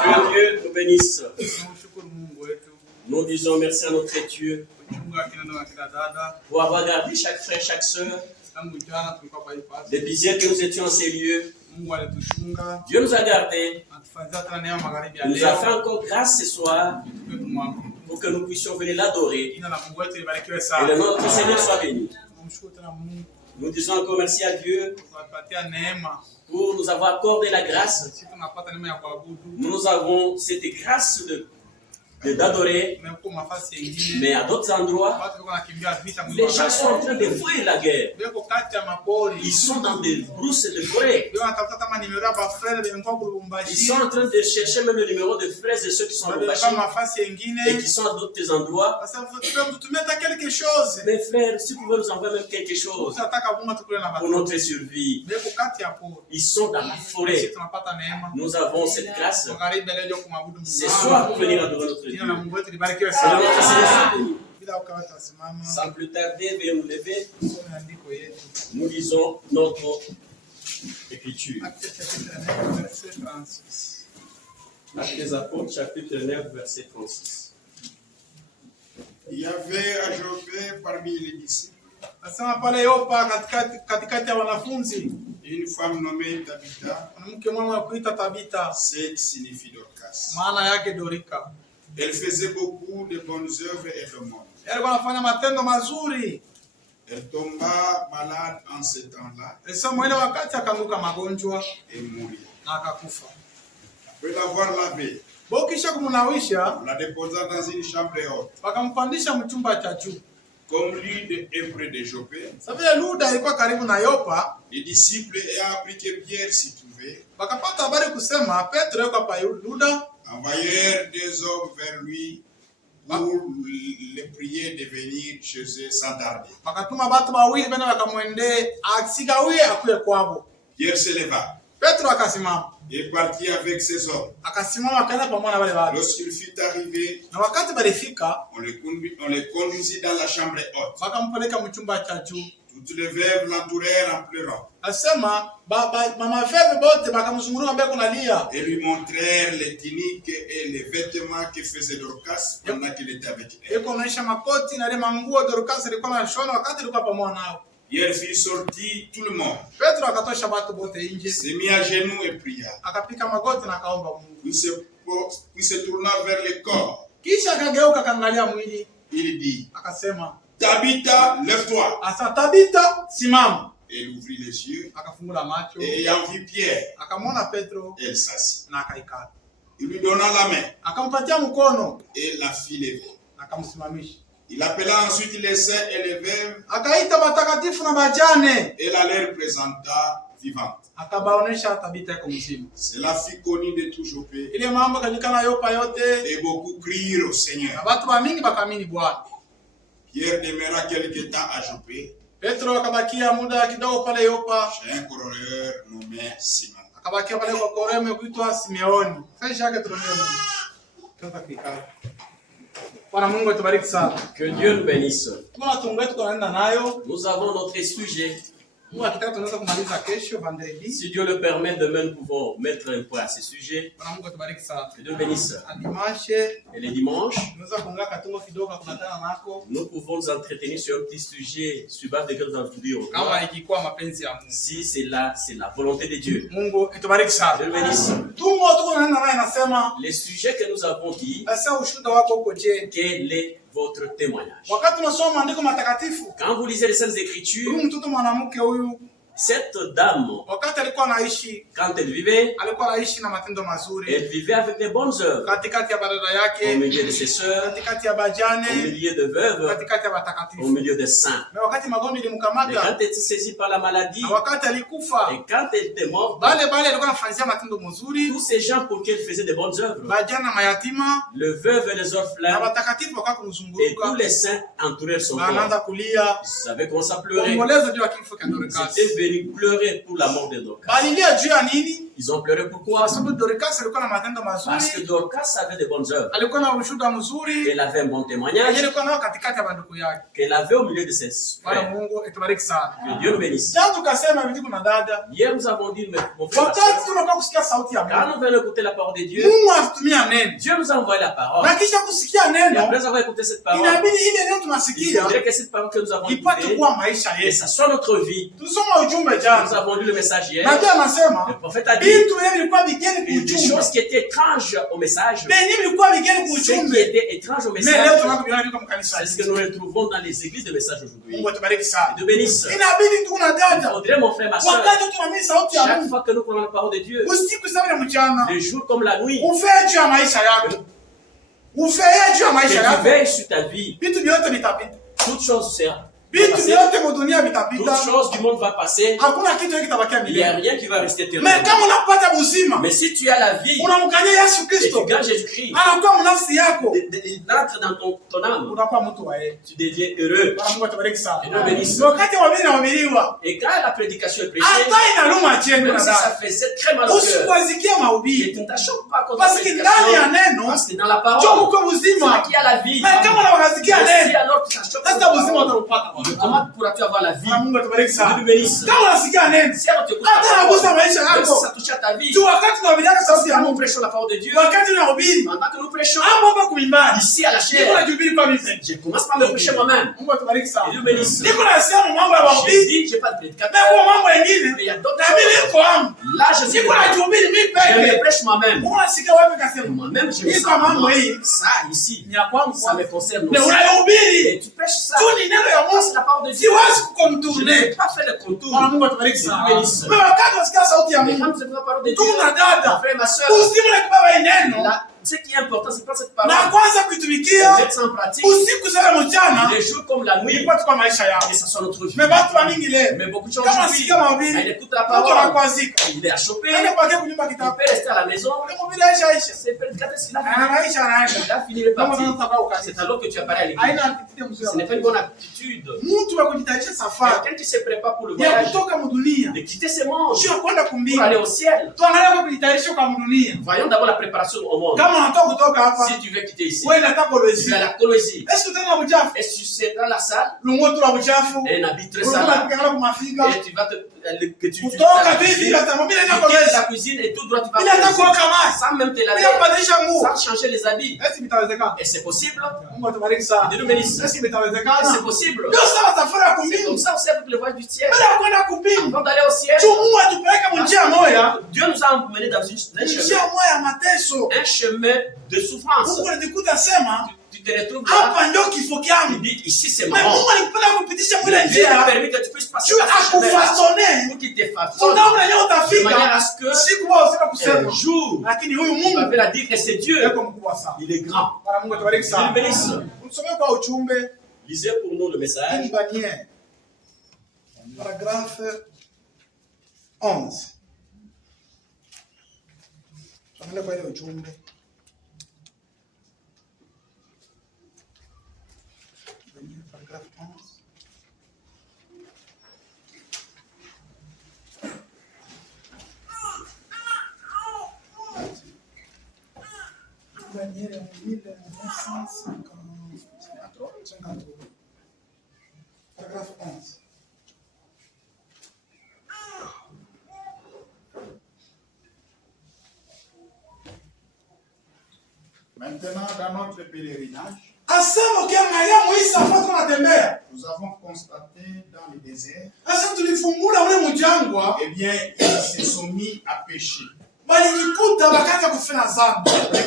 Que Dieu nous bénisse. Nous disons merci à notre Dieu pour avoir gardé chaque frère, chaque soeur. Depuis hier que nous étions en ces lieux, Dieu nous a gardés. Il nous a fait encore grâce ce soir pour que nous puissions venir l'adorer. Et le nom de notre Seigneur soit béni. Nous disons encore merci à Dieu pour nous avoir accordé la grâce. Nous avons cette grâce d'adorer, mais à d'autres endroits, les gens sont en train de fuir la guerre. Ils sont dans des brousses de forêt. Ils sont en train de chercher même le numéro de frères et ceux qui sont à Lubumbashi et qui sont à d'autres endroits. Mais frères, si vous pouvez nous envoyer même quelque chose pour notre survie, ils sont dans la forêt. Nous avons cette grâce ce soir pour venir adorer notre Dieu. Sans plus tarder, veuillez nous lever. Nous lisons notre écriture. Actes des Apôtres, chapitre 9, verset 36. Il y avait à Joppé parmi les disciples une femme nommée Tabitha. C'est signifie Dorcas. Elle faisait beaucoup de bonnes œuvres et de monde. Elle tomba malade en ce temps-là et mourit. Après l'avoir lavée, on la déposa dans une chambre haute. Comme lui de Hébreu de Joppé, les disciples ayant appris que Pierre s'y trouvait, envoyèrent des hommes vers lui pour le prier de venir chez eux sans tarder. Pierre se leva et partit avec ses hommes. Lorsqu'il fut arrivé, on les conduisit dans la chambre haute. Toutes les veuves l'entourèrent en pleurant et lui montrèrent les tuniques et les vêtements que faisait Dorcas pendant qu'il était avec elle. Pierre fit sortir tout le monde, s'est mis à genoux et pria. Puis se tourna vers le corps. Il dit, Tabitha, lève-toi. Elle ouvrit les yeux et ayant vu Pierre, elle s'assit. Il lui donna la main et la fit lever. Il appela ensuite les saints et les veuves et la leur présenta vivante. Cela fit connu de tout Joppé et beaucoup crièrent au Seigneur. Pierre demeura quelque temps à Joppé chez un coroleur nommé Simon. Que Dieu nous bénisse. Nous avons notre sujet. Si Dieu le permet, demain nous pouvons mettre un point à ce sujet. Que Dieu bénisse. Et les dimanches, nous pouvons nous entretenir sur un petit sujet sur base de quel si c'est là, c'est la volonté de Dieu. Dieu bénisse. Les sujets que nous avons dit, quel est votre témoignage? Quand vous lisez les Saintes Écritures, Cette dame, quand elle vivait, elle vivait avec des bonnes œuvres. Au milieu de ses sœurs, au milieu de veuves, au milieu des saints. Mais quand elle était saisie par la maladie, et quand elle était morte, tous ces gens pour qui elle faisait des bonnes œuvres, le veuve et les orphelins, et tous les saints entouraient son corps. Ils savaient comment ça pleurait. Ils étaient venus pleurer pour la mort de Dorcas. Ils ont pleuré pourquoi? Parce que Dorcas avait de bonnes œuvres. Elle avait un bon témoignage. Qu'elle avait au milieu de ses frères. Que Dieu nous bénisse. Hier nous avons dit, mon frère, quand nous venons écouter la parole de Dieu, Dieu nous a envoyé la parole. Et après avoir écouté cette parole, il faudrait que cette parole que nous avons écoutée, et ça soit notre vie. Nous avons lu le message hier. Le prophète a dit des choses qui étaient étranges au message. Ce qui était étrange au message, c'est ce que nous retrouvons dans les églises de message aujourd'hui. De bénisse. Il faudrait, mon frère, ma soeur, chaque fois que nous prenons la parole de Dieu, le jour comme la nuit, que tu veilles sur ta vie. Toutes choses servent. Toutes choses du monde va passer. Il n'y a rien qui va rester éternel. Mais si tu as la vie et tu gagnes Jésus-Christ, il entre dans ton âme, tu deviens heureux. Et quand la prédication est prêchée, même si ça faisait très mal au cœur, et tu ne t'achoppes pas contre la prédication, parce que dans la parole, c'est là qu'il y a la vie. Mais si alors tu t'achoppes, comment pourras-tu avoir la vie? Dieu nous bénisse. Si alors tu écoutes ta parole, même si ça touche à ta vie, quand nous prêchons la parole de Dieu, pendant que nous prêchons ici à la chair, je commence par me prêcher moi-même. Dieu nous bénisse. J'ai dit, je n'ai pas de prédicateur, mais il y a d'autres choses. Là, je me prêche moi-même. Moi-même, je me sens ça ici. Ça me concerne aussi. Et tu prêches ça. C'est la parole de Dieu. Je n'ai pas fait le contour. Mais quand nous avons la parole de Dieu, mon frère, ma soeur, ce qui est important, c'est pas cette parole. Mettre en pratique les jours comme la nuit, et ça soit notre vie. Mais beaucoup de gens aujourd'hui, ils écoutent la parole, il est achoppé, il peut rester à la maison. C'est prédicateur, il a fini le parti. C'est alors que tu apparais à l'église. Ce n'est pas une bonne attitude. Quelqu'un qui se prépare pour le voyage, de quitter ses mondes pour aller au ciel. Voyons d'abord la préparation au monde. Si tu veux quitter ici, tu vas à la Colosie. Est-ce que tu seras dans la salle? Un habit très sale. Et tu vas tu la cuisine et tout droit tu vas sans même te laver, sans changer les habits. Et c'est possible. Dieu nous bénisse. C'est possible. C'est comme ça aussi avec le voyage du ciel. Avant d'aller au ciel, Dieu nous a emmenés dans un chemin de souffrance. Tu te retrouves là, tu dis ici c'est marrant. Dieu a permis que tu puisses passer par ce chemin pour qu'il te façonne de manière à ce que un jour tu vas dire que c'est Dieu. Il est grand. Dieu bénisse. Lisez pour nous le message. Paragraphe 11. Paragraphe 11. Daniel en 1950. Paragraphe 11. Maintenant, dans notre pèlerinage, nous avons constaté dans le désert, eh bien, ils se sont mis à pécher. Après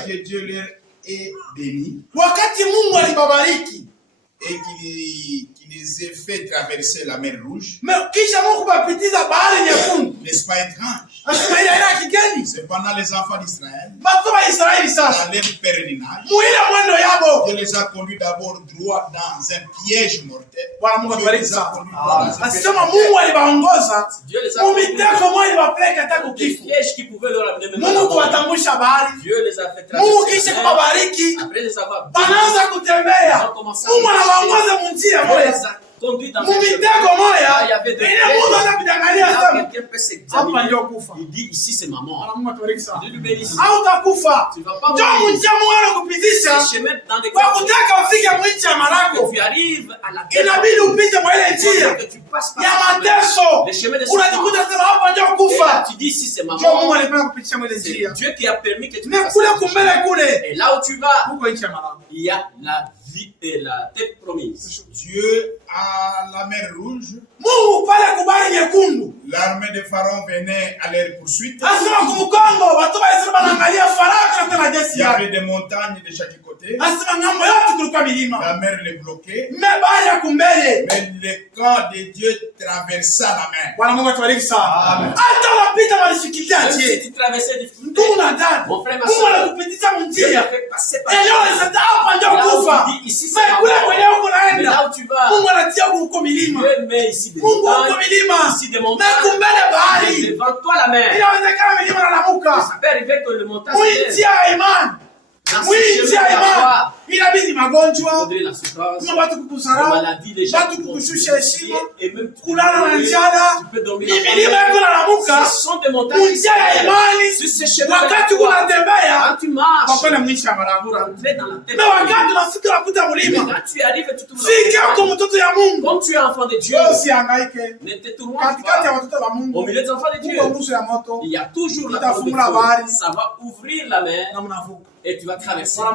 que Dieu leur ait béni, et qui les ait fait traverser la mer Rouge. N'est-ce pas étrange? C'est pendant les enfants d'Israël, dans leur pèlerinage, Dieu les a conduits d'abord droit dans un piège mortel. Dieu les a conduits dans des pièges qui pouvaient leur amener même à la mort. Dieu les a fait traverser. Après les avoir ils ont commencé à conduit dans le chemin. Il y avait des quelqu'un peut s'examiner. Il dit ici c'est ma mort. Dieu lui bénisse. Tu ne vas pas mourir. Ce chemin dans lesquels tu arrives à la terre. Que tu passes par le chemin de souffrance. Et là tu dis ici c'est ma mort. C'est Dieu qui a permis que tu passes. Et là où tu vas, il y a la vie et la terre promise. Dieu à la mer Rouge, l'armée de Pharaon venait à leur poursuite. Il y avait des montagnes de chaque côté. La mer les bloquait. Mais le camp de Dieu traversa la mer. Amen. Si tu traversais des difficultés, mon frère, ma soeur, Dieu a fait passer par là. Ici c'est la mort. Mais là où tu vas, Dieu met ici des montagnes, ici des montagnes, et devant toi la mer. Ça peut arriver que le montagne se lève. Dans ce chemin de la foi, inabidi magonjwa, la souffrance, watu kukusarau, maladie, les gens watu kukushusha heshima, et même kulala na njala, ni milima yako nalamuka, njia ya imani, wakati unatembea, kwa kwenda mwisho ya malango. Na wakati unafika unakuta mlima, fika kwa mtoto ya Mungu, usihangaike. Katikati ya watoto wa Mungu, kuna nguzo ya moto, itafungula bahari, na mnavuka. Et tu vas traverser. Dieu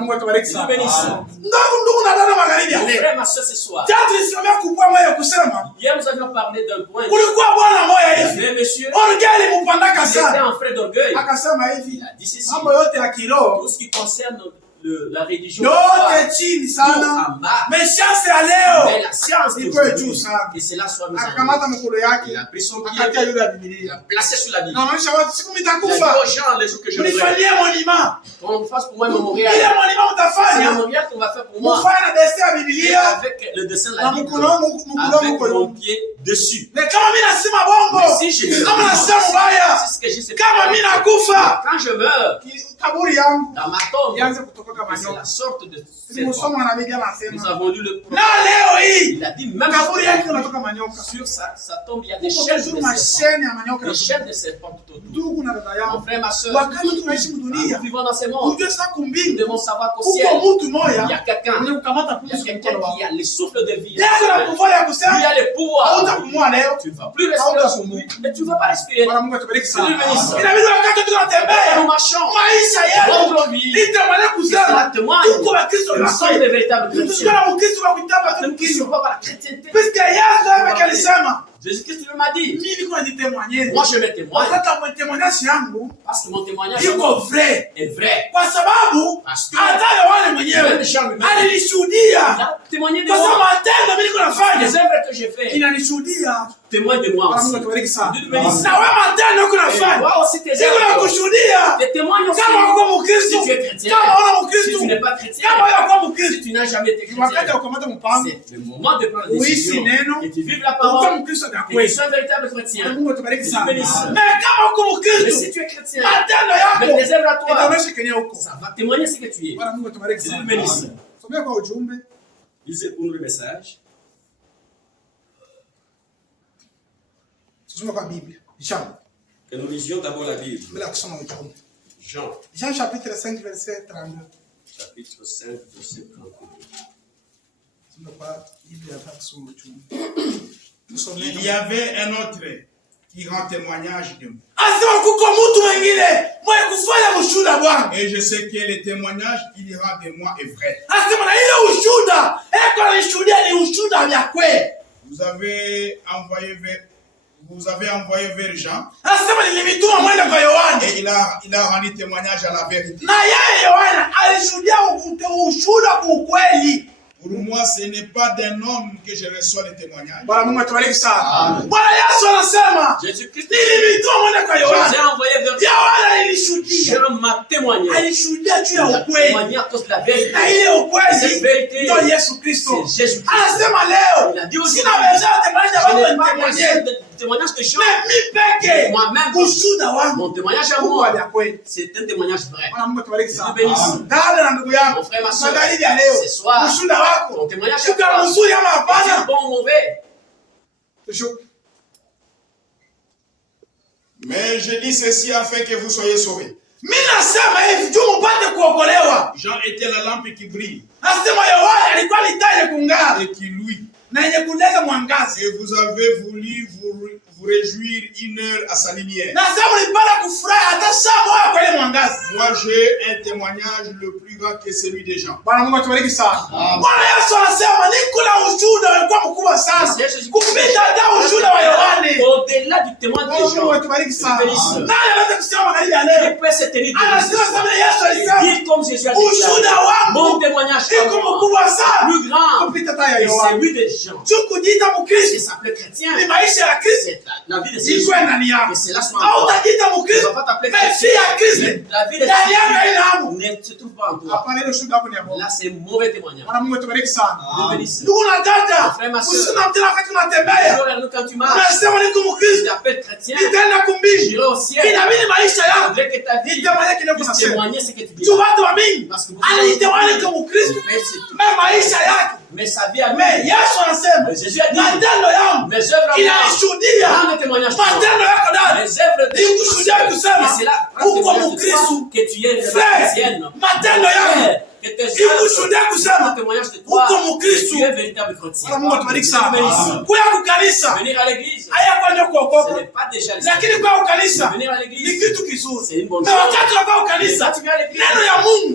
bénisse. Mon frère, ma soeur, ce soir. Hier, nous avions parlé d'un point. Mais monsieur, c'était un frère d'orgueil. Il a dit ceci. Tout ce qui concerne la religion, mais la science et c'est là soit mis il a pris son pied, il a placé sur la Bible. Il a dit aux gens les jours que je mourrai, qu'on fasse pour moi un mémorial. C'est un mémorial qu'on va faire pour moi avec le dessin de la Bible, avec mon pied dessus. Mais si je c'est ce que j'ai, quand je meurs dans ma tombe, c'est la sorte de cette tombe. Nous avons lu le prophète. Il a dit même sur sa tombe il y a des chaînes de serpents tout autour. Mon frère, ma soeur, nous vivons dans ce monde. Nous devons savoir qu'au ciel il y a quelqu'un qui a le souffle de vie. Il y a le pouvoir. Tu ne vas plus respirer aujourd'hui et tu ne vas pas respirer. Nous marchons notre vie. Cela témoigne. Nous sommes des véritables chrétiens. Nous ne quittons pas la chrétienté. Jésus-Christ m'a dit. Moi je vais témoigner. Parce que mon témoignage est vrai. Parce que même Jean lui-même a témoigné de moi. Les œuvres que j'ai faites témoignent de moi aussi. Moi aussi tes œuvres témoignent aussi. Si tu es chrétien, si tu n'es pas chrétien, si tu n'as jamais été chrétien, c'est le moment de prendre des décisions et tu vives la parole. Et tu sois un véritable chrétien. Mais si tu es chrétien, mais tes œuvres à toi, ça va témoigner ce que tu es. Dieu bénisse. Lisez pour nous le message. Que nous lisions d'abord la Bible. Jean chapitre 5 verset 32. Chapitre 5 verset 32. Il y avait un autre qui rend témoignage de moi. Et je sais que le témoignage qu'il rend de moi est vrai. Vous avez envoyé vers Jean. Et il a rendu témoignage à la vérité. Pour moi, ce n'est pas d'un homme que je reçois les témoignages. Jésus-Christ, j'ai envoyé vers Jean m'a témoigné. Il a témoigné à cause de la vérité. Cette vérité, c'est Jésus-Christ. Il a dit aussi, je n'ai pas besoin de témoignage de Jean. Moi-même, mon témoignage à moi, c'est un témoignage vrai. Dieu bénisse. Mon frère, ma soeur, ce soir, ton témoignage à toi, est-il bon ou mauvais? Mais je dis ceci afin que vous soyez sauvés. Jean était la lampe qui brille et qui luit. Et vous avez voulu vous réjouir une heure à sa lumière. Moi, j'ai un témoignage le plus grand que celui des gens. Au-delà du témoin des gens, il peut se tenir de dire comme Jésus a dit, mon témoignage est plus grand que celui des gens. C'est s'appeler chrétien. C'est la vie de ces gens. Et c'est là son emploi. Tu ne vas pas t'appeler chrétien. La vie de ces gens ne se trouve pas en toi. Là, c'est un mauvais témoignage. Frère, ma soeur, quand tu marches, tu t'appelles chrétien, j'irai au ciel. Il faudrait que ta vie puisse témoigner ce que tu dis. Parce que mais sa vie a dit, mais Jésus a dit, mes œuvres à moi, témoignage de toi. Mes œuvres de toi. C'est là que tu es chrétienne. Que tes œuvres témoignage de toi. Que tu es véritable chrétien. Venir à l'église, ce n'est pas déjà le Seigneur. Venir à l'église, c'est une bonne chose. Mais quand tu viens à l'église,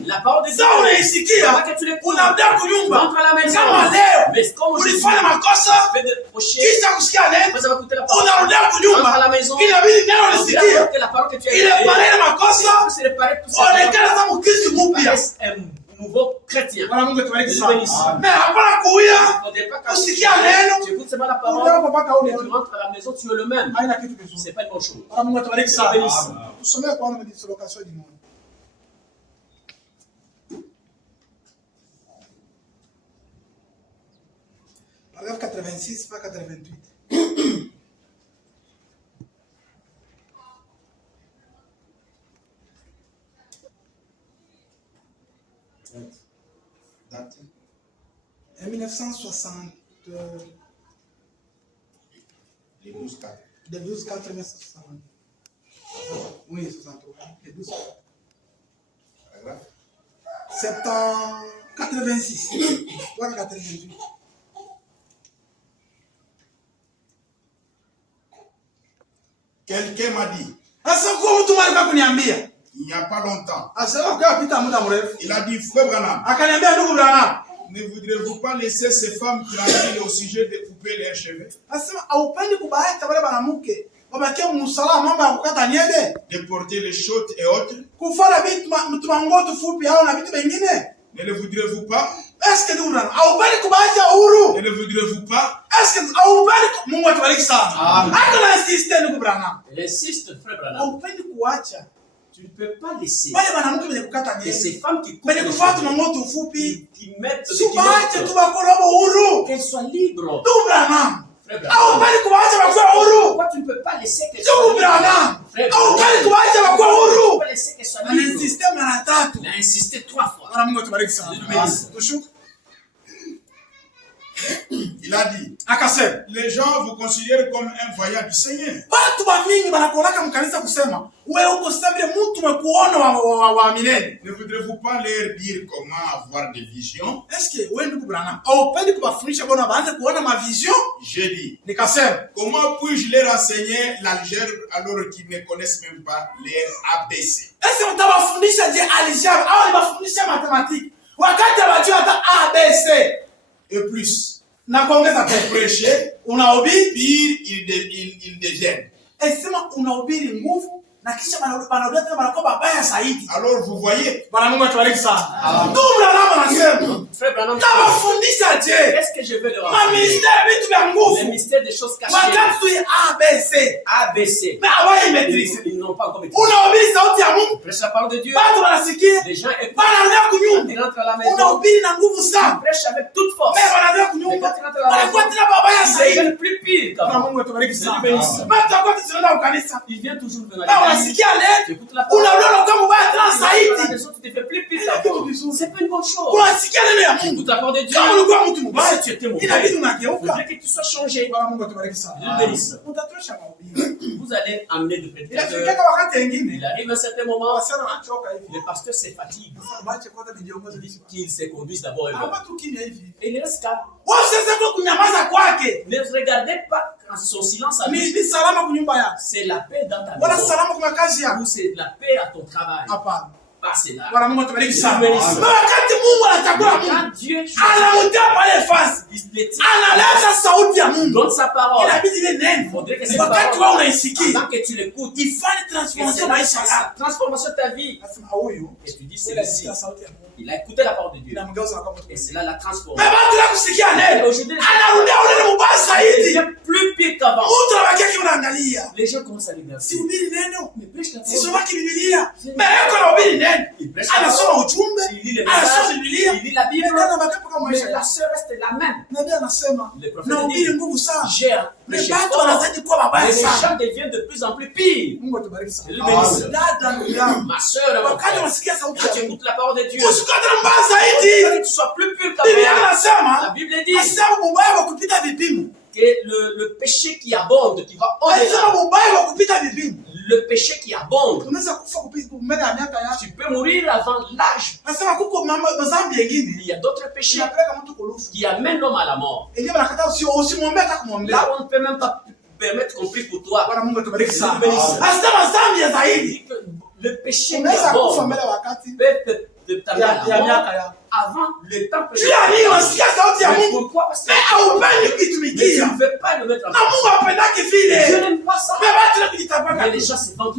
la parole de Dieu, que tu l'écoutes, rentre à la maison. Mais comme aujourd'hui, tu fais de procher, après avoir écouté la parole, rentre à la maison, que la parole que tu as écoutée, c'est réparé tout ça. Un nouveau chrétien. Mais tu écoutes seulement la parole, et tu rentres à la maison, tu es le même. C'est pas une bonne chose. Paragraphe 86, pas 88. Date. En 1960, Les 12 4. de 12 4 1960. Oui, 63. Les 12 Paragraphe. 86, pas 88. Quelqu'un m'a dit, il n'y a pas longtemps, il a dit, frère Branham, ne voudrez-vous pas laisser ces femmes tranquilles au sujet de couper leurs cheveux, de porter les shorts et autres? Ne le voudrez-vous pas? Ne le voudrez-vous pas? Il insiste, frère Branham. Tu ne peux pas laisser que ces femmes qui coupent les cheveux, qui mettent des culottes, qu'elles soient libres. Frère Branham. Pourquoi tu ne peux pas laisser qu'elles soient libres? Frère Branham. Tu ne peux pas laisser qu'elles soient libres. Il a insisté 3 fois. Il a dit, les gens vous considèrent comme un voyant du Seigneur. Ne voudrez-vous pas leur dire comment avoir des visions? J'ai dit, comment puis-je leur enseigner l'algèbre alors qu'ils ne connaissent même pas leur ABC? Et plus, prêcher, pire, ils deviennent. Alors vous voyez, qu'est-ce que je veux leur apprendre? Les mystères des choses cachées. ABC. Ils n'ont pas encore maîtrisé. Prêche la parole de Dieu. Les gens écoutent. Quand ils rentrent à la maison, ils prêchent avec toute force. Mais quand ils rentrent à la maison, ils deviennent plus pires qu'avant. Il vient toujours venir à l'église. Tu écoutes la parole. Tu te fais plus pire qu'avant. C'est pas une bonne chose. Tu écoutes la parole de Dieu. Si tu étais mauvais, il faudrait que tu sois changé. Dieu bénisse. Vous allez amener de prédicateurs. Il arrive à un certain moment, les pasteurs se fatiguent. Il dit qu'ils se conduisent d'abord eux-mêmes. Et il reste calme. Ne regardez pas son silence à lui. C'est la paix dans ta maison. Ou c'est la paix à ton travail. Pas c'est là. Quand Dieu donne sa parole, il faudrait que cette parole, avant que tu l'écoutes, il faut une transformation de ta vie. Et tu dis, c'est ici. Il a écouté la parole de Dieu. Et cela l'a transformé. Aujourd'hui, il devient plus pire qu'avant. Les gens commencent à regarder. Mais prêche la parole. Il prêche la parole. Il lit les messages. Il lit la Bible. Mais la sœur reste la même. Le prophète dit, j'ai prêché fort. Mais les gens deviennent de plus en plus pires. Ma sœur, quand tu écoutes la parole de Dieu, que tu sois plus pur qu'avant. La Bible dit que le péché qui abonde, qui va au-delà, le péché qui abonde, tu peux mourir avant l'âge. Il y a d'autres péchés qui amènent l'homme à la mort. Là où on ne peut même pas permettre qu'on prie pour toi. Le péché qui abonde peut t'amener à la mort avant le temps que mais pourquoi? Parce que tu ne veux pas le mettre en place. Dieu n'aime pas ça. Mais les gens se vendent.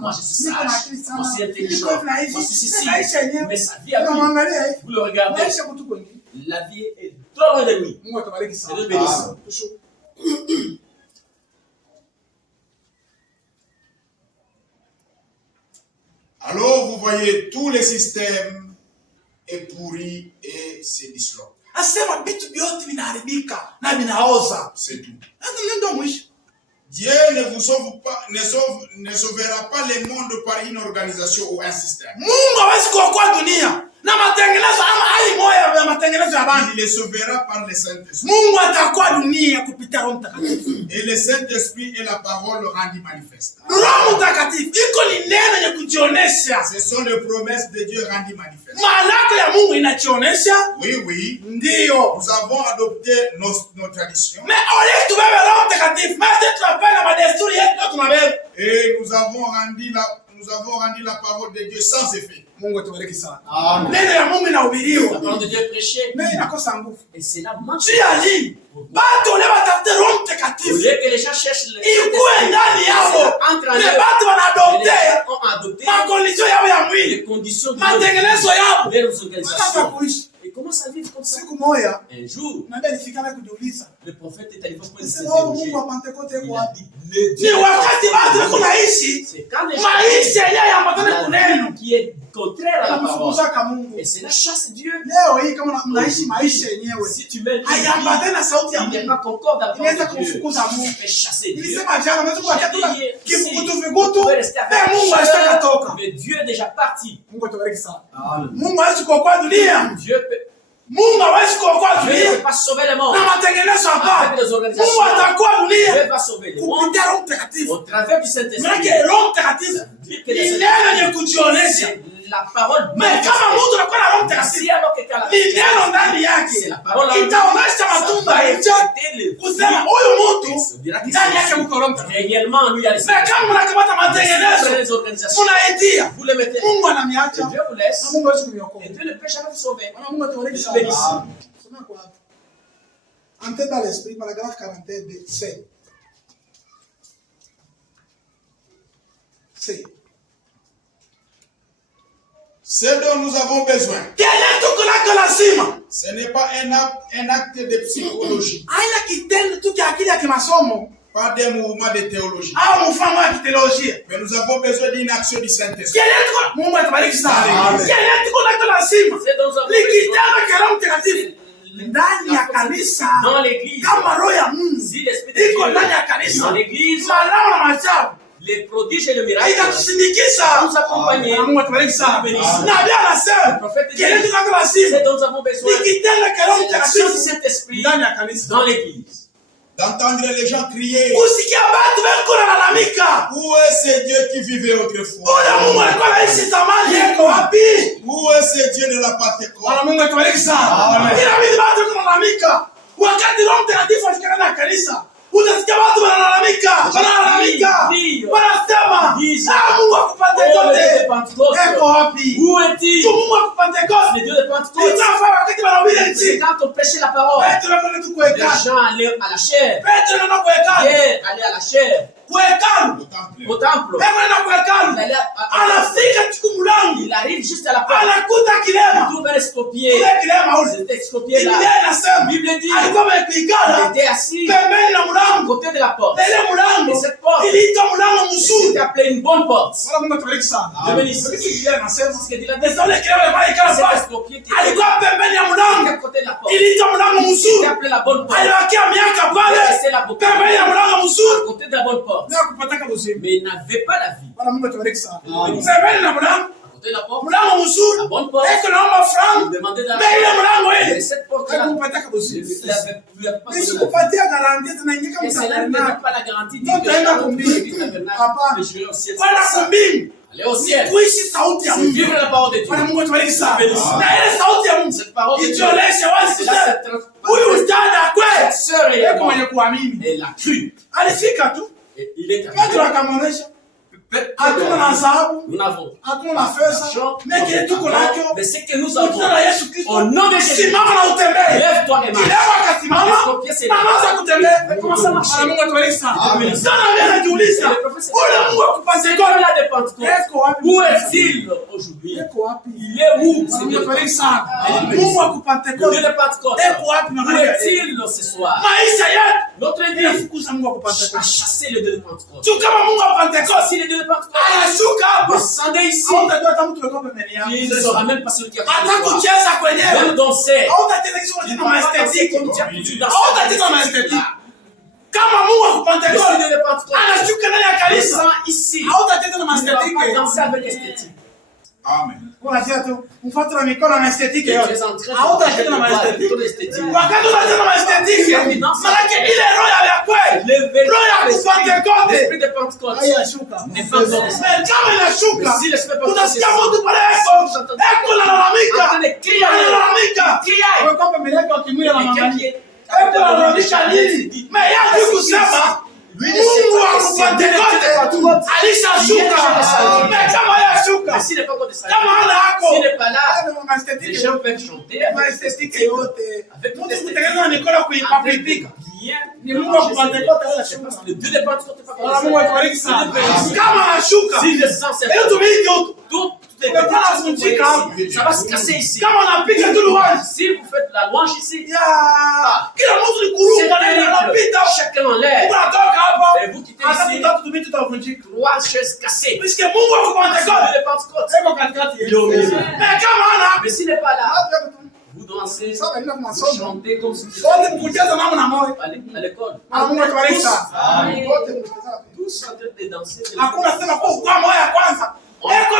Moi je suis sage, moi je suis intelligent, moi je suis ceci. Mais sa vie à lui, vous le regardez, la vie est trop loin de lui. C'est Dieu bénisse. alors vous voyez, tout le système est pourri et se disloque. C'est tout. Dieu ne vous sauve pas, ne sauvera pas le monde par une organisation ou un système. Il le sauvera par le Saint-Esprit. Et le Saint-Esprit est la parole rendue manifeste. Ce sont les promesses de Dieu rendues manifestes. Oui, oui. Nous avons adopté nos traditions. Et nous avons rendu la parole de Dieu sans effet. La parole de Dieu est prêchée. Et c'est là manque. Au lieu que les gens cherchent le entre en eux, les gens ont adopté les conditions de leur organisation. Et commence à vivre comme ça. Un jour, le prophète est allé voir pour s'interroger. Il a dit, le Dieu c'est quand les gens qui est contraire à la parole. Et c'est la chasse de Dieu. Si tu mets il n'est pas concorde à la parole de Dieu, tu fais chasser Dieu. Mais Dieu est déjà parti. Dieu peut pas sauver le monde avec les organisations. Dieu va sauver le monde au travers du Saint-Esprit. La parole. Mais c'est la parole. Réellement, lui, il y a les organisations. Vous les mettez. Dieu vous laisse. Et Dieu ne peut jamais vous sauver. Entrer dans l'esprit, paragraphe 41b, c'est Ce dont nous avons besoin, ce n'est pas un acte de psychologie, pas des mouvements de théologie, mais nous avons besoin d'une action du Saint-Esprit. Dans l'église, si l'Esprit de Dieu dans l'église, les prodiges et les miracles nous accompagnent. Le prophète dit, c'est dont nous avons besoin, c'est l'action du Saint-Esprit dans l'église. D'entendre les gens crier, où est ce Dieu qui vivait autrefois? Où est ce Dieu de la Pentecôte? Utasikia watu wanalalamika, wanasema Mungu akupentekote. Eko wapi? Mungu akupentekote. Itafaa wakati wanahubiri nchi. Quand on prêchait la parole, Petro anakwenda tu kuweka. les gens allaient à la chair. Petro anakwenda kuweka. Pierre allait à la chair. Au temple. Il arrive juste à la porte. Il trouve un estropié. Cet estropié-là, la Bible dit, il était assis à côté de la porte. Et cette porte, c'était appelé une bonne porte. C'est ce que dit la Bible. Cet estropié était à côté de la porte. C'était appelé la bonne porte. C'est la bonne porte. À côté de la bonne porte. Mais il n'avait pas la vie. À côté de la porte, la bonne porte, il demandait de la vie. Mais cette porte-là, il n'avait pas besoin. Et cela ne donnait pas la garantie de aller au ciel. C'est vivre la parole de Dieu. Cette parole de Dieu, cette sœur, elle a cru. Et il est arrivé. Nous n'avons l'argent, mais ce que nous avons, au nom de Jésus, lève-toi et marche. Commence à marcher. Où est-il aujourd'hui? Il est où? C'est Dieu de Pentecôte. Où est-il ce soir? Notre vie a chassé le Dieu de Pentecôte. Si le Dieu de Pentecôte descendait ici, il ne saura même pas ce qu'il y a. Même danser. Il ne danser comme tu as pu danser. Kama Mungu akupentekoste anashuka ndani ya kanisa ici, hautatenda na esthétique. Amen. Unajua tu mfuate na mikono na esthétique yote. Hautatenda na esthétique. Wakati unatenda na esthétique, maana ile roho ya kweli, roho ya kupentekoste, l'esprit de Pentecôte hayashuka. N'est pas encore. Kama inashuka, utasikia mtu pale eko analalamika. Wewe kama meleka kimwili na mwangalia. Anaonyesha nini? Mayaki kusema Mungu akupentekoste alishashuka. Kama yashuka, kama hana hako, les gens peuvent chanter avec esthétique yote. Mtu kutengeneza mikono kuipapika. Ni Mungu akupentekoste alishashuka. Le Dieu de Pentecôte n'est pas comme Mungu akubariki sana. Kama yashuka, si le sang c'est tout ça va se casser ici. Kama unapiga tu louange, si vous faites la louange ici, kila mtu ni kuruka na anapita, chacun en l'air. Unatoka hapa, et vous quittez ici, 3 chaises cassées. Puisque Mungu akupentekoste eko katikati yetu. Mais kama ana, mais s'il n'est pas là, vous dansez, vous chantez comme si vous wote mkucheza namna moja à l'école. Mungu atubariki sana. Tous en train de danser. Hakuna sema kwa moja kwanza. Eko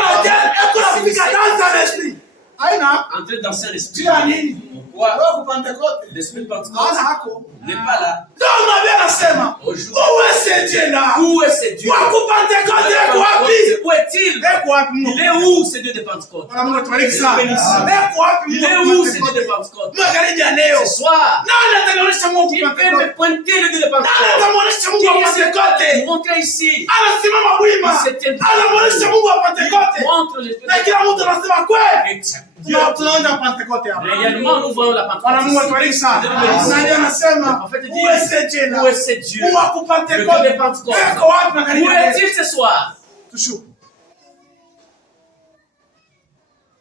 na fika dansa l'esprit. Aina en train de danser l'esprit. Tu as nini? Pourquoi? L'esprit de Pentecôte n'est pas là. Donc ma bien nasema. Où est ce Dieu là? Où est ce Dieu? Où est-il? Il est où ce Dieu de Pentecôte? Il est où ce Dieu de Pentecôte? Ce soir, qui peut me pointer le Dieu de Pentecôte? Montrer ici. Montre le Dieu de Pentecôte. Réellement, nous voyons la Pentecôte. Le prophète dit, où est ce Dieu? Le Dieu de Pentecôte. Où est-il ce soir?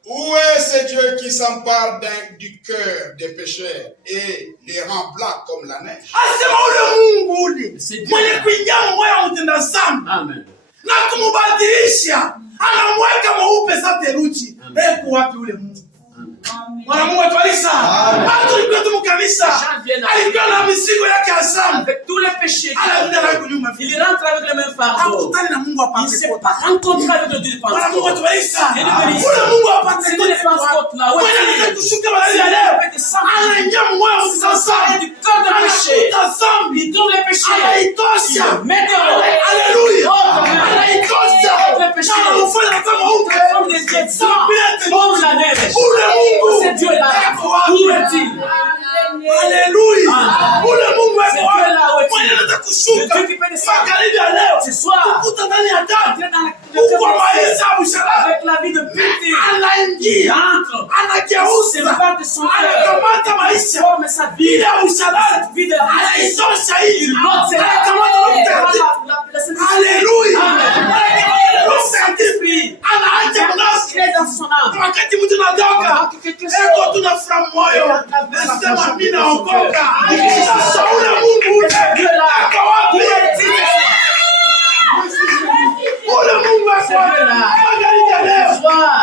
Où est ce Dieu qui s'empare du cœur des pécheurs et les rend blancs comme la neige? Amen. Na kumubadilisha anamweka mweupe sa theluji. Eko wapi ule Mungu? Mwana Mungu atualisa. Watu walikuwa tu mkanisa. Alikuwa na mizigo yake asamu. Avec tous les péchés. Il rentre avec le même fardeau. Hakutani na Mungu hapa. Il s'est pas rencontré avec le Dieu de Pentecôte. Mwana Mungu atualisa. Ule Mungu hapa c'est Dieu de Pentecôte là. Mwana anataka kushuka mahali ya leo. Anaingia moyo sasa. Du cœur de péché. Il trouve les péchés. Anaitosha. Maintenant. Alléluia. Anaitosha. Les péchés. Anamfanya kama huko. Comme des pieds blancs. Comme la neige. Ule Mungu. C'est Dieu là. Où est-il? Alléluia. Ule Mungu C'est Dieu là où est-il? anataka kushuka. Le Dieu qui peut descendre. Magharibi ya leo. Ce soir. Kukuta ndani ya damu. Kwa maisha ya usharati. Avec la vie de pureté. Anaingia. Entre. Anageuza. Anakamata maisha. Forme sa vie. Ile ya usharati. Vie de anaitosha hivi. Anakamata Roho Mtakatifu. Alléluia. Anakamata Roho Mtakatifu. Anaacha mnafsi. Dans son âme. Wakati mtu anatoka. Eko tunafurahi moyo. Nasema mimi naokoka. Sasa ule Mungu ule. Aka wapi? Ule Mungu ako magharibi ya leo.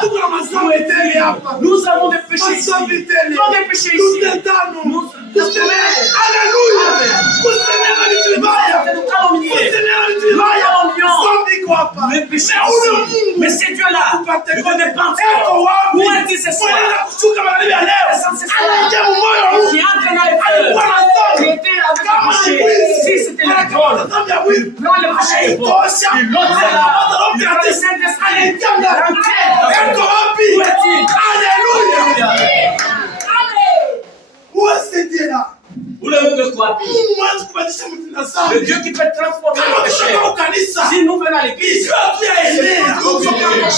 Tuko na mazao tele hapa. Nous avons des péchés ici. Nous avons des péchés ici. Alléluia. Kusemea vitu vibaya. Kusemea vitu vibaya. Sombi kwa hapa. Le péché ici. Mais c'est Dieu là. Le Dieu de Pentecôte. Où est-il ce soir? Kushuka magharibi ya leo. Anaingia moyo huu. Qui entre dans les cœurs. Qui était avec le péché. Si c'était le vol. Non, le péché est bon. L'autre est là. Le Saint-Esprit. Eko wapi? Où est-il? Alléluia. Où est-ce Dieu là? Où le Dieu quoi? Le Dieu qui peut transformer le péché. Si nous venons à l'église, nous avons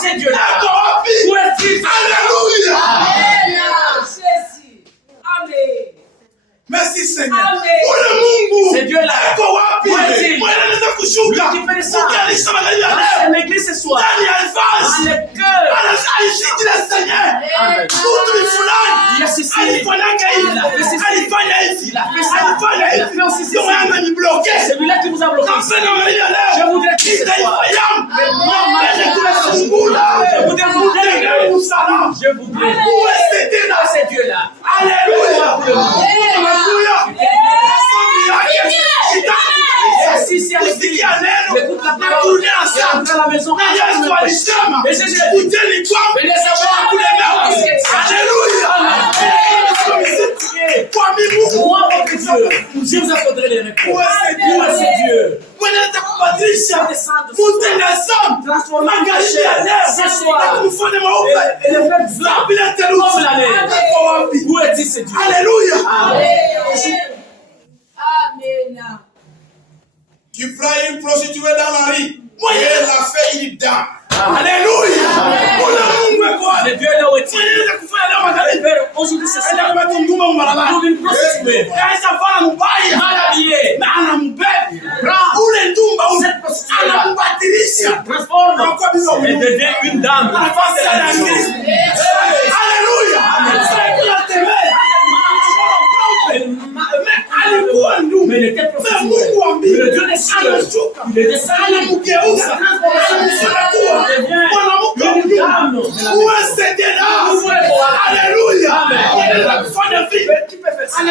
c'est Dieu là. Où est-il? Alléluia. Merci Seigneur. C'est Dieu là. Où est-il? Lui qui fait ça. Dans l'église ce soir. Dans le cœur. Amen. Il a ceci. Il a fait ceci. Il a fait ça. Il a fait aussi ceci. C'est celui-là qui vous a bloqué. Je voudrais dire ce soir. Je voudrais c'est Dieu là. Alléluia. Si écoute la parole, à la maison. Et c'est moi, votre Dieu, je vous apporterai les réponses. Où est ce Dieu? Transformer le péché ce soir. Et le faire blanc comme la neige. Où est-il ce Dieu? Alléluia. Amen. Tu prends une prostituée dans la rue. Elle a fait une dame. Alléluia. Le Dieu là où est-il? Aujourd'hui c'est ça. Pour une prostituée. Mal habillée. Cette prostituée transforme. Elle devient une dame. Une femme de la justice. Alléluia. Mais il était prostitué. Le Dieu des cieux. Il est descendu. Il devient une dame. Où est-ce que Dieu là? Alléluia. Amen. Qui peut faire ça? Elle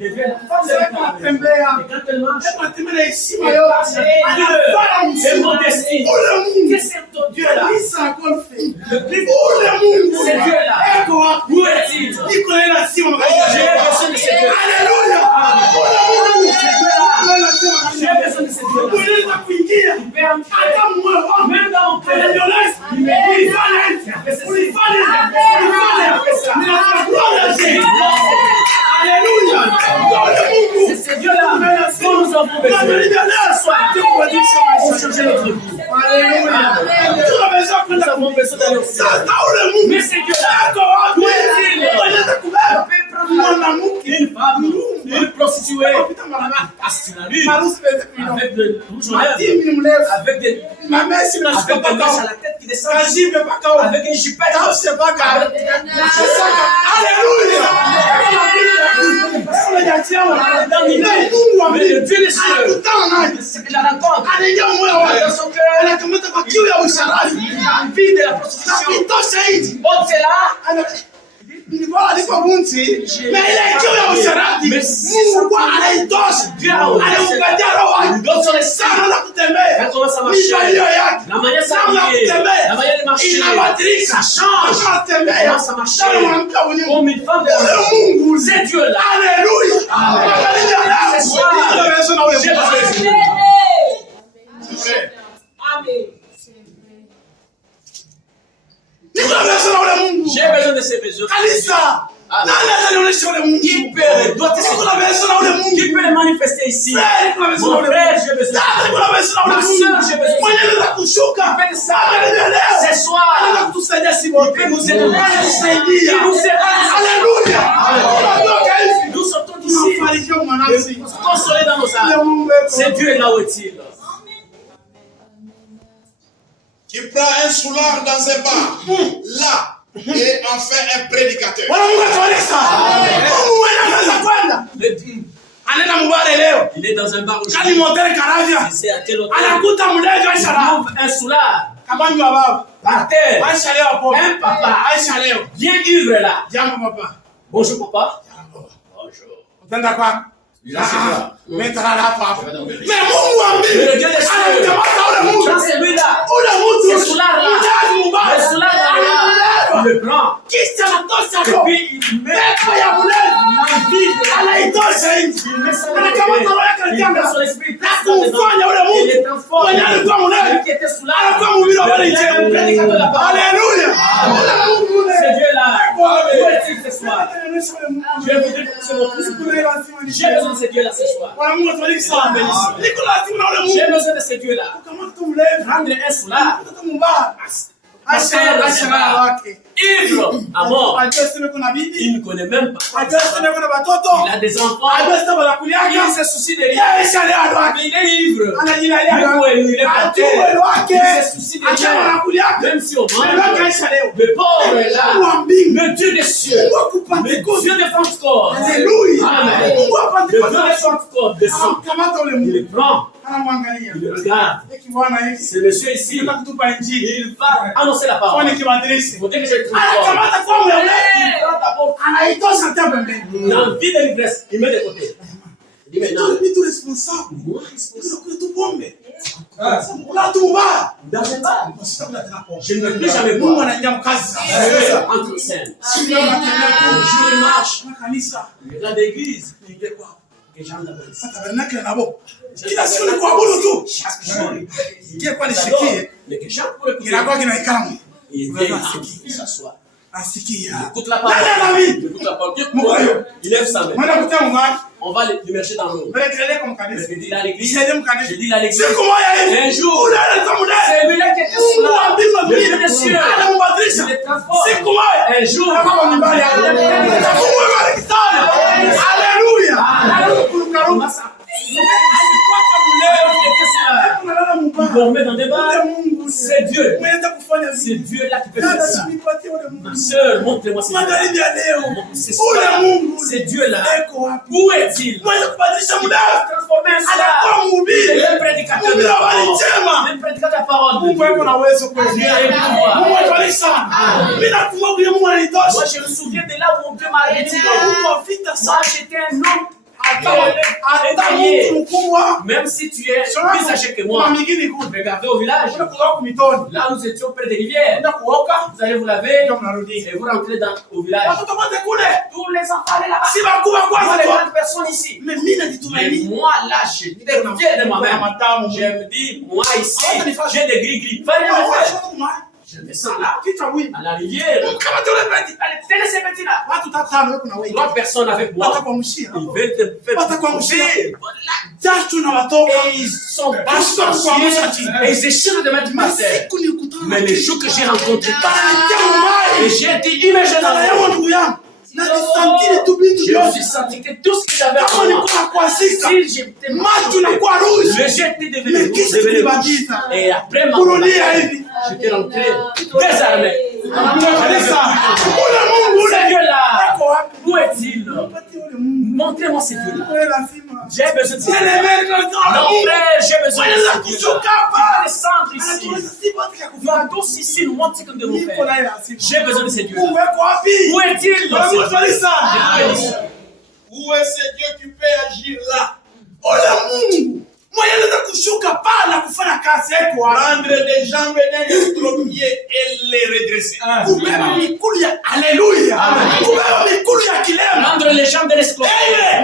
devient la femme de la femme. Et quand elle marche, elle modestie. Qu'est-ce que c'est ton Dieu là? C'est Dieu là. Où est-il? J'ai besoin de ce Dieu. Alléluia. J'ai besoin de ce Dieu là. Même dans mon cœur, il Alléluia. c'est ce Dieu là dont nous avons besoin. Ce soir, Dieu va dire pour changer notre vie. Alléluia. Nous avons besoin d'aller au ciel. Mais c'est Dieu là. Où est-il? Une femme. prostituée. Ah, c'est la rue. Avec le rouge aux lèvres. Avec des mèches à la tête qui descendent. Avec une jupette. Mais le Dieu des cieux, il la rencontre. Dans son cœur, il a envie de la prostitution. Bon, c'est là. La manière de marcher, ça change. Commence à marcher comme une femme de l'amour. C'est Dieu là. Alléluia. C'est soir. Amen. J'ai besoin de ces besoins. Qui peut les manifester ici? Mon frère, j'ai besoin. Ma soeur, j'ai besoin. Ce soir, il peut nous aider. Alléluia. Nous sortons d'ici. Consolés dans nos âmes. C'est Dieu là où est-il? Qui prend un soulard dans un bar, là, et en fait un prédicateur. Il est dans un bar aujourd'hui. Il sait à quel hôtel. Il trouve un soulard. Par terre. Un papa. Bien ivre là. Bonjour papa. Bonjour. Mais le Dieu des cieux, c'est lui là, c'est soulard là, le soulard là, il le prend, et puis il met l'envie il met son esprit, il les transforme, lui qui était soulard, le prédicateur de la parole. C'est Dieu là, où est-il ce soir? Je vais vous dire que c'est mon fils. J'ai besoin de ce Dieu là ce soir. J'ai besoin de ce Dieu là. Prendre un soulard. Ivre à mort. Il ne connaît même pas. Il a des enfants. Il se soucie de rien. Il est ivre. Il est parti. Il se soucie de rien. Même si on mange. Le pauvre est là. Le Dieu des cieux. Le Dieu de Pentecôte. Alléluia. Amen. Le Dieu de Pentecôte descend. Il le prend. Il le regarde. C'est monsieur ici. Il va annoncer la parole. Il faut dire que je il a envie de l'ivresse. Il met de côté. Il dit maintenant. Moi responsable. Dans un bar. Je ne veux plus jamais boire. Entre scènes. Un jour il marche. Il regarde l'église. Les gens là-bas. Chaque jour. Les gens pour écouter. Il s'assoit. Il écoute la parole. Il lève sa main. On va l'immerger dans l'eau. Je dis à l'église. Un jour, c'est lui-là qui était sous là. Le Dieu des cieux. Il est transformé. Un jour, Alléluia. Il dormait dans des bars. C'est Dieu. C'est Dieu là qui peut faire ça. Ma soeur, montre-moi ce Dieu. C'est Dieu là. Où est-il? Il a transformé un soulard. Il est un prédicateur de la parole. Un prédicateur de la parole. Dieu a un pouvoir. Moi, je me souviens de là où mon Dieu m'a retiré. Moi, j'étais un homme. Même si tu es plus âgé que moi, regardez au village. Là, nous étions près des rivières. Vous allez vous laver et vous rentrez au village. Tous les enfants allaient là-bas. Les grandes personnes ici. Mais moi, là, je suis fier de moi-même. Je me dis, moi ici, j'ai des gris-gris. Je descends là, à la rivière. Allez, tenez ces petits-là. 3 personnes avec moi. Ils veulent te faire coucher. Et ils sont bâchés. Et ils échangent de mettre par terre. Mais les jours que j'ai rencontré, et j'ai été immergé dans la Na nisantile tu vitu Je me vyote. suis senti que tout ce que j'avais Kama en moi, nilikuwa nakwazika, si j'étais macho nakuwa rouge. le jet était devenu Mais rouge, qu'est-ce devenu qu'il va rouge. dire? Et après ma Kurudia hivi. j'étais rentré désarmé. Kanisa, ule Mungu ule Ce Dieu-là, yuko wapi? où est-il? Patie ule Mungu. Montrez-moi ce Dieu-là. Wewe lazima. J'ai besoin de ce Dieu. Ele Non, frère, j'ai besoin de Wanaweza ce Dieu. kushuka Tu hapa. vas descendre ici. Anatuweza si watu ya Tu kufanya. vas tous ici nous montrer ce que nous devons Niko naye faire. lazima. J'ai besoin de ce Dieu-là. Mungu yuko wapi? Où est-il dans ce Mungu Dieu? kanisa. Où est ce Dieu qui peut agir là? Ole Mungu. Mwenye anaweza kushuka pale na kufanya kazi yako wapi? Prendre des jambes d'un estropié et les redresser. Kubeba mikulu ya haleluya. Kubeba mikulu ya kilema. Prendre les jambes de l'esclave.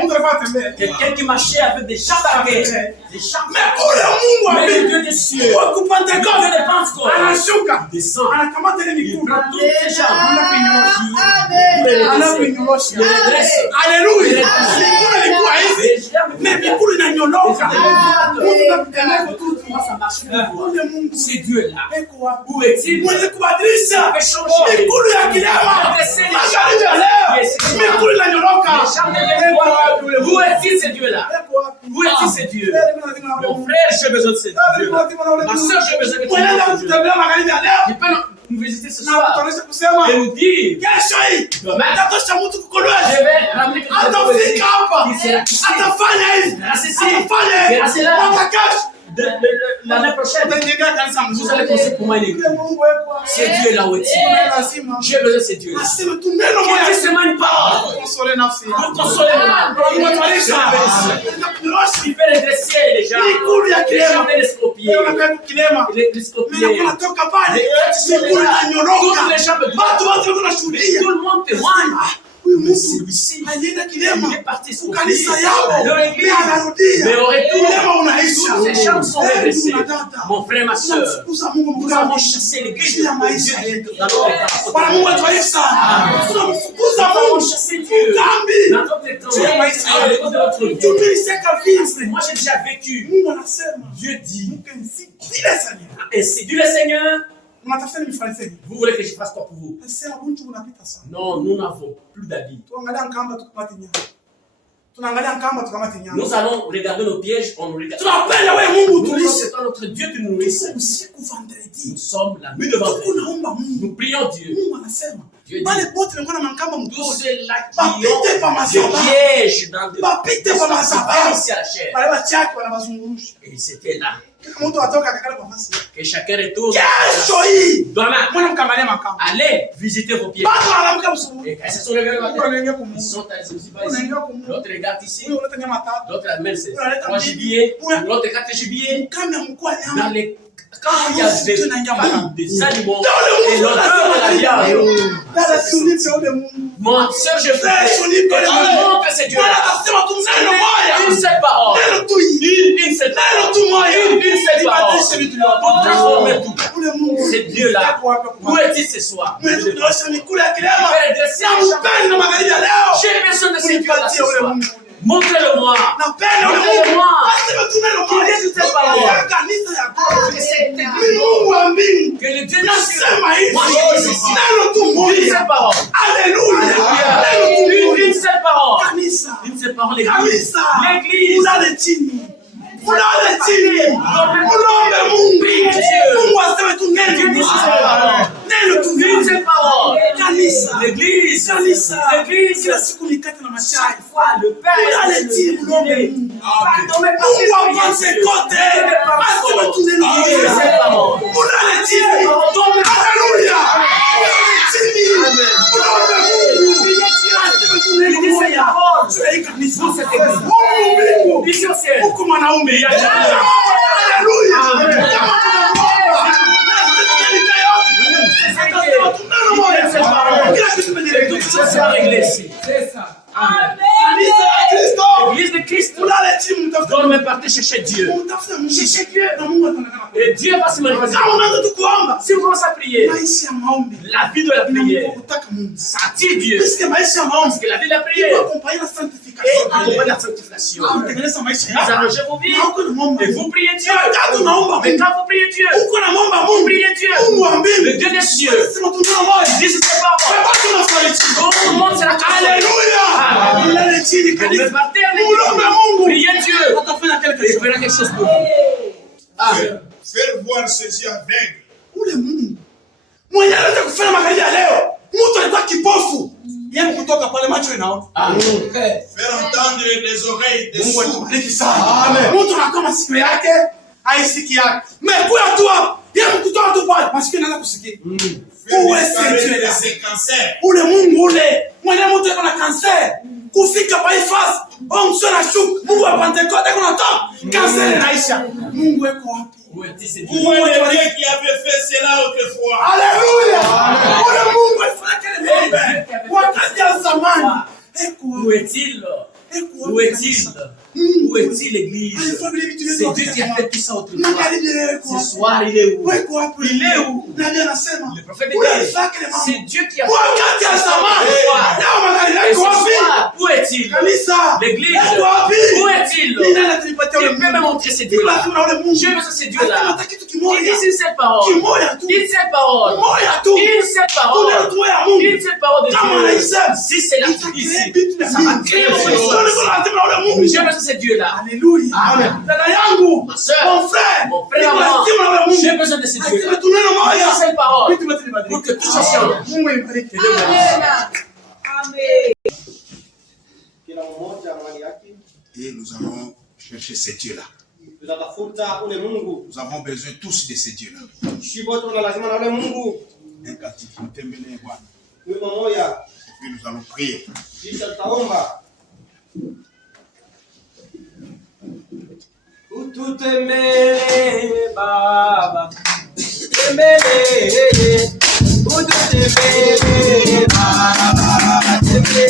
Mungu anafaa tembea. Quelqu'un qui marchait avec des jambes d'arrêt. Des jambes Mais ule Mungu wa Mais le mbingu Dieu des cieux, wa le Dieu kupentekoste de Pentecôte, anashuka. descend. Anakamata ile Il mikulu. prend toutes ces jambes. Anakuinyorosha. Il les dresse. Haleluya. Mikulu ilikuwa hivi. Les jambes Mais mikulu inanyoloka. Mungu anakutendea tu. Comment ça marche? Ule Mungu C'est Dieu-là. eko wapi? Où est-il? Mwenye kubadilisha Il fait changer. mikulu ya kilema. Magharibi ya leo. Mikulu inanyoloka. Les jambes de l'esclave. Où est-il ce Dieu-là? Eko wapi? Où est-il ce Dieu? Mon frère, j'ai besoin de ce Dieu. Ma soeur, j'ai besoin de ce Mwenye Dieu. kutembea magharibi ya leo. Il peut nous visiter ce Na soir kutanisha kusema et nous dire kesho hii demain, atatosha mtu je kukolwesha. vais ramener quelque chose Atafika hapa. qui sera ici. Atafanya hivi. Grâce ici. Atafanya hivi. Grâce là. Mwaka kesho. L'année prochaine, Utaingia kanisa vous mzuri. allez penser pour moi une église. Ule Mungu eko wapi? C'est Dieu là où est-il? Lazima. J'ai besoin de ce Dieu là. Aseme tu neno Qui moja. dit seulement une parole Konsole nafsi pour yako. consoler mon âme. Unatwalisha. Il peut redresser les gens. Mikulu ya Les kilema. gens de l'escropier. Leo nakaa kilema. L'escropier. Mimi nakuwa natoka pale. Mikulu inanyoroka. Toutes les gens me Watu doivent. wote wako nashuhudia. Tout le monde témoigne. Huyu Mungu Celui-ci, alienda il kilema. est parti sur Kanisa yao. leur Mimi église. anarudia. Mais au retour, Kilema unaisha. toutes ces gens sont redressés. Dada. Mon frère, ma soeur, Tunamfukuza Mungu nous mkali. avons chassé l'église Juu ya de maisha Dieu yetu. dans notre temps. Bwana Mungu atuaisha. Tunamfukuza Nous avons Mungu. chassé Dieu Dhambi. dans notre temps. Juu ya maisha À yetu. cause de notre vie. Tumeiseka vivre. Moi, j'ai déjà vécu. Mungu anasema Dieu dit, mkenzile sana. ainsi dit le Seigneur, Unatafuta mifariseni. vous voulez que je fasse quoi pour vous? Nasema buntu unapita sana. Non, nous n'avons plus d'habits. Tuangalia nkamba tukamate nyama. Tunaangalia nkamba tukamate nyama. Nous allons regarder nos pièges, on nous regarde. Tunapenda wewe Mungu Nous tulishe. c'est notre Dieu qui nous nourrisse. Usiku vendredi. Nous sommes la nuit de vendredi. Tunaomba Mungu. Nous prions Dieu. Mungu anasema Dieu dit, bale bote nilikuwa na mankamba tous mkuu. ceux-là Bapite qui pa ont des masaba. pièges dans des Bapite pa masaba. ici à la chair. Bale bachaki wanabazungurusha. Et c'était là Kila mtu atoka akakala kwa nafasi. que chacun retourne. Kesho hii. Demain, Mwana mkamalia makamba. allez visiter vos pieds. Bado wanaamka usubuhi. Et quand ils se sont levés le Mungu matin, anaingia ils kumungu. sont allés aussi par ici. L'autre regarde ici, Huyo unaleta nyama tatu. l'autre amène ses 3 gibiers, l'autre 4 gibiers. Kama mkuu Dans nyama. les quand il y a des animaux et l'odeur de la viande. Dada tulipe ule Mungu. Mon soeur, je Frère, veux tulipe ule que Mungu. tu montres ce Dieu-là. Anasema tu neno moja. Une seule parole. Neno tu hii. Une seule Neno parole. tu moja. Une seule parole. Ibadilishe vitu vyote. Pour transformer tout. Ule Mungu. C'est Dieu-là. Où est-il ce soir? Mwenye tunaosha mikulu ya kilema. Père, dressez Na les jambes. mpeni na magharibi ya leo. J'ai besoin de ce Dieu-là ce Unipatie ule soir. Mungu. Montre-le-moi. Napenda ule Mungu. Asema tu neno moja. Qu'il dise cette parole. Ya kanisa ya God. Que c'est Ni Mungu wa mbingu. que le Dieu de Nasema hivi. Moi, je dis ceci. Neno tu Une moja. seule parole. Alléluia. Neno tu Une moja. seule parole. Kanisa. Une seule parole. L'église. Kanisa. L'église. Ulale chini. Ulale chini. Unaombe Mungu. Mungu aseme tu Dieu neno. dit cette parole. Neno tu Une moja. seule parole. Kanisa. L'église. Kanisa. L'église. Kila siku mikate na machai. Chaque fois, le Père Ulale chini unaombe Mungu. Mungu wa Pentekote. Aseme tu neno moja. Ulale chini. Haleluya. Ulale chini. Unaombe Mungu. Aseme tu neno moja. Tunaika kanisa. Mungu mbingu. Ici au ciel. Huku mwanaume. Haleluya. Kama tunaomba. Atasema tu neno moja. Kila kitu Tout ça sera réglé ici. Kanisa la Kristo. L'église de Christ Ulale chini mtafute. doit même partir chercher Dieu. Mtafute Mungu. Na Mungu ataonekana. Et Dieu va se manifester. Kama unaanza tu kuomba. Si vous commencez à prier, Maisha ya maombi. la vie de la prière, Kutaka Mungu. sentir Dieu. Puisque maisha ya maombi. Parce que la vie de la Iko prière accompagné na est sanctification. et accompagner la fructification. Vous arrangez vos vies et vous priez Dieu. Mais quand vous priez Dieu, vous priez Dieu. Le Dieu des cieux. Dis ses paroles. Tout le monde sera alléluia. Le matin, priez Dieu. Il fera quelque chose pour vous. Faire voir ses yeux aveugles. Ule Mungu mwenye anaweza kufanya magharibi ya leo, mtu alikuwa kipofu, yeye kutoka pale macho inaona. Faire entendre des oreilles des Mungu sourds. atubariki sana. Mtu anakuwa masikio yake haisiki yake. Mekuya tu hapo, yeye kutoka tu pale masikio inaanza kusikia. Uwe Ces cancers. ule Mungu ule mwenye mtu yuko na kanser kufika pale fast, onction na shuku, Mungu wa Pentecoste kuna toka kanser inaisha. Mungu yuko wapi? Où est le Dieu qui avait fait cela autrefois? Alléluia! Ule Mungu alifanya kile wakati ya zamani. Où est-il? Où est-il? Où est-il l'église? C'est Dieu qui a fait tout ça autrefois. Ce soir, il est où? Il est où? Le prophète dit, c'est Dieu qui a fait tout ça autrefois. Et ce soir, où est-il? L'église, où est-il? Tu peux me montrer ces dieux-là. Je veux ces dieux-là. Il dit cette parole. Il cette parole. Il cette parole. Il cette parole de Dieu. Si c'est la ici, ça va créer mon histoire. Je veux ces dieux-là. Alléluia. Amen. Ma soeur, mon frère, maman, j'ai besoin de ces dieux-là. C'est cette parole pour que tout soit change. Et nous allons chercher ces dieux-là. Nous avons besoin tous de ces dieux-là. Et puis nous allons prier. Ututemele Baba, temele, ututemele Baba, temele